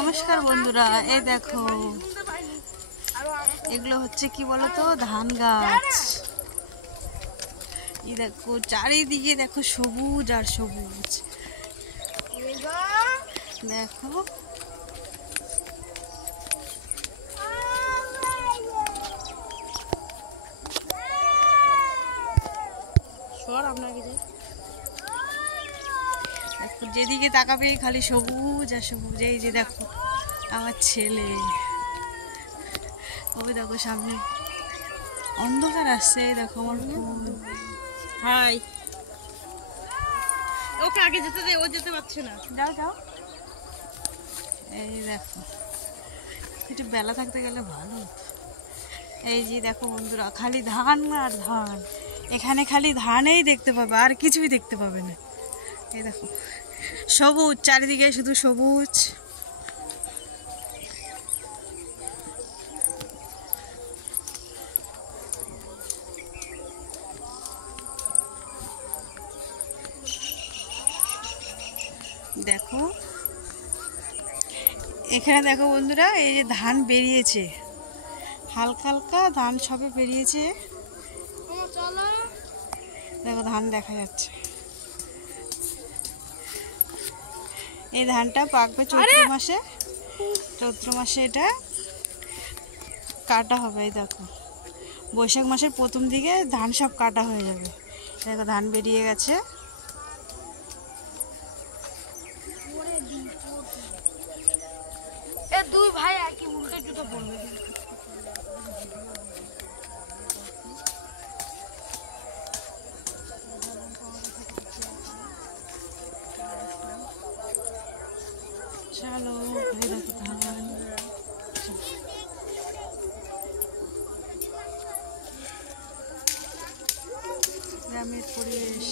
নমস্কার বন্ধুরা, এই দেখো এগুলো হচ্ছে কি বলতো, ধান গাছ। এই দেখো চারিদিকে দেখো সবুজ আর সবুজ। দেখো যেদিকে তাকাবে খালি সবুজ আর সবুজ। এই যে দেখো আমার ছেলে, ওই দেখো সামনে অন্ধকার আসছে। দেখো আমার ফোন। হাই, ওকে আগে যেতে দে, ও যেতে পারছে না। যাও যাও। এই দেখো একটু বেলা থাকতে গেলে ভালো হতো। এই যে দেখো বন্ধুরা, খালি ধান আর ধান। এখানে খালি ধানেই দেখতে পাবে, আর কিছুই দেখতে পাবে না। এই দেখো সবুজ, চারিদিকে শুধু সবুজ। দেখো এখানে দেখো বন্ধুরা, এই যে ধান বেরিয়েছে, হালকা হালকা ধান সবে বেরিয়েছে। দেখো ধান দেখা যাচ্ছে। এই ধানটা পাকবে চৈত্র মাসে। চৈত্র মাসে এটা কাটা হবে। এই দেখো বৈশাখ মাসের প্রথম দিকে ধান সব কাটা হয়ে যাবে। দেখো ধান বেরিয়ে গেছে। দুই ভাই একই উল্টে জুতো পড়বে। চলো দেখো ধান, গ্রামের পরিবেশ।